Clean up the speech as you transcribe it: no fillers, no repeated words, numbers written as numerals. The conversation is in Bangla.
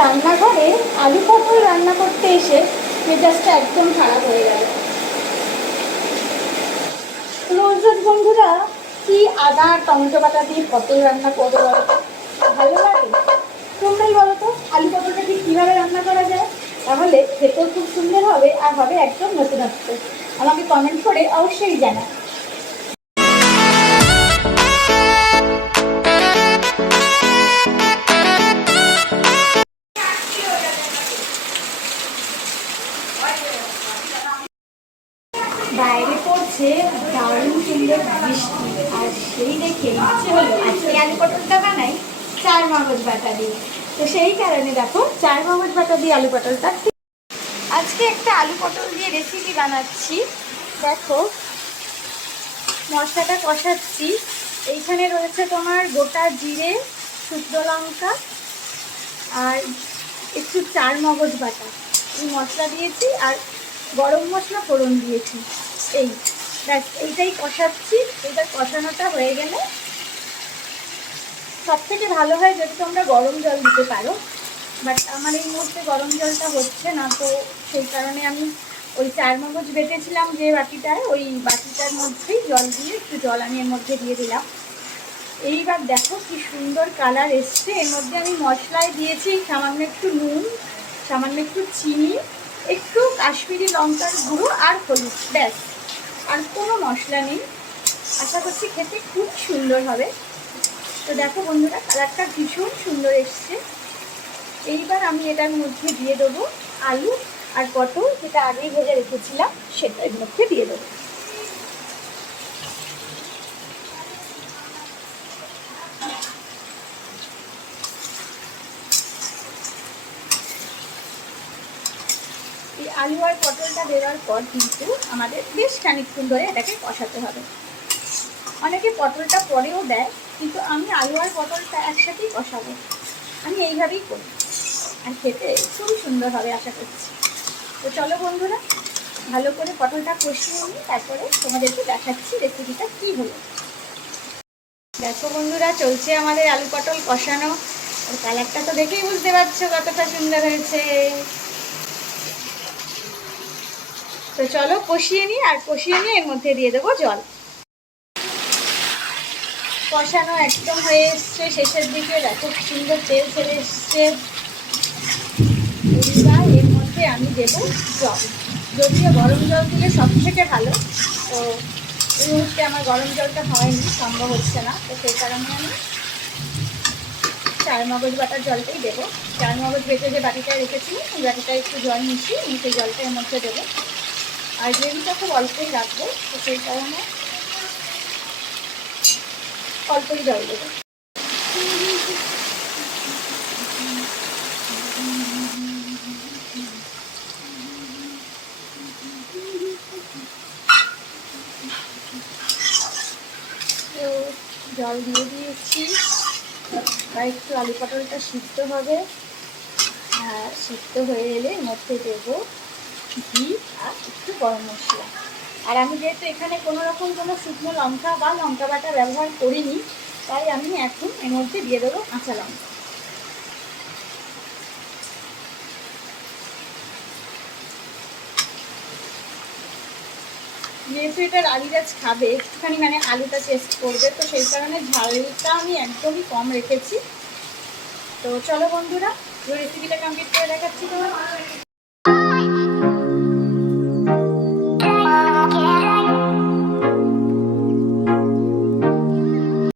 রান্নাঘরে আলু পটল রান্না করতে এসে মেজাজটা একদম খারাপ হয়ে গেল। রোজ রোজ বন্ধুরা কি আদা টমেটো বাটা দিয়ে পটল রান্না করবো বলতো? ভালো লাগে? তোমরাই বলো তো আলু পটলটা ঠিক কীভাবে রান্না করা যায়? তাহলে খেতেও খুব সুন্দর হবে আর হবে একদম নতুনত্ব। আমাকে কমেন্ট করে অবশ্যই জানা। বাইরে পড়ছে দারুণ সুন্দর বৃষ্টি, আর সেই দেখে ইচ্ছে হলো আজকে আলু পটলটা বানাই চার মগজ বাটা দিয়ে। তো সেই কারণে দেখো চার মগজ বাটা দিয়ে আলু পটলটা আজকে একটা আলু পটল দিয়ে রেসিপি বানাচ্ছি। দেখো মশলাটা কষাচ্ছি। এইখানে রয়েছে তোমার গোটা জিরে, শুকনো লঙ্কা আর একটু চার মগজ বাটা, এই মশলা দিয়েছি আর গরম মশলা ফোড়ন দিয়েছি। এই ব্যাস, এইটাই কষাচ্ছি। এইটা কষানোটা হয়ে গেলে সব থেকে ভালো হয় যদি তোমরা গরম জল দিতে পারো, বাট আমার এই মুহূর্তে গরম জলটা হচ্ছে না, তো সেই কারণে আমি ওই চার মগজ বেটেছিলাম যে বাটিটায়, ওই বাটিটার মধ্যেই জল দিয়ে একটু জল আমি এর মধ্যে দিয়ে দিলাম। এইবার দেখো কি সুন্দর কালার এসছে। এর মধ্যে আমি মশলায় দিয়েছি সামান্য একটু নুন, সামান্য একটু চিনি, একটু কাশ্মীরি লঙ্কার গুঁড়ো আর হলুদ, ব্যাস, আর কোনো মশলা নেই। আশা করছি খেতে খুব সুন্দর হবে। তো দেখো বন্ধুরা কালারটা ভীষণ সুন্দর এসছে। এইবার আমি এটার মধ্যে দিয়ে দেবো আলু আর পটল, যেটা আগেই ভেজে রেখেছিলাম সেটা এর মধ্যে দিয়ে দেবো। এই আলু আর পটলটা দেওয়ার পর কিন্তু আমাদের বেশ খানিকক্ষণ ধরে এটাকে কষাতে হবে। অনেকে পটলটা পরেও দেয়, কিন্তু আমি আলু আর পটলটা একসাথেই কষাবো। আমি এইভাবেই করি, আর খেতে খুবই সুন্দর হবে আশা করছি। তো চলো বন্ধুরা ভালো করে পটলটা কষিয়ে নিই, তারপরে তোমাদেরকে দেখাচ্ছি রেসিপিটা কী হলো। দেখো বন্ধুরা চলছে আমাদের আলু পটল কষানো, আর কালারটা তো দেখেই বুঝতে পারছো কতটা সুন্দর হয়েছে। তো চলো কষিয়ে নিই, আর কষিয়ে নিয়ে এর মধ্যে দিয়ে দেবো জল। কষানো একদম হয়ে এসছে শেষের দিকে, দেখো সুন্দর তেল ছেড়ে এসছে। এর মধ্যে আমি দেবো জল, যদিও গরম জল দিলে সব থেকে ভালো। তো এই মুহূর্তে আমার গরম জলটা হয়নি, সম্ভব হচ্ছে না, তো সেই কারণে আমি চার মগজ বাটার জলটাই দেবো। চার মগজ বেটে যে বাটিটা রেখেছি ওই বাটিটায় একটু জল মিশিয়ে আমি সেই জলটা এর মধ্যে দেবো। আর গ্রেভিটা খুব অল্পই রাখবো, তো সেই কারণে অল্পই জল দেবো। তো জল দিয়ে দিয়েছি, আর একটু আলু পটলটা সিদ্ধ হবে, আর সিদ্ধ হয়ে এলে এর মধ্যে দেবো ঘি আর একটু গরম মশলা। আর আমি যেহেতু এখানে কোনো রকম কোনো শুকনো লঙ্কা বা লঙ্কা বাটা ব্যবহার করিনি, তাই আমি এখন এর মধ্যে দিয়ে দেবো কাঁচা লঙ্কা। যেহেতু এটা রাজিরাজ খাবে, একটুখানি মানে আলুটা টেস্ট করবে, তো সেই কারণে ঝালটা আমি একদমই কম রেখেছি। তো চলো বন্ধুরা রেসিপিটা কমপ্লিট করে দেখাচ্ছি তোমার।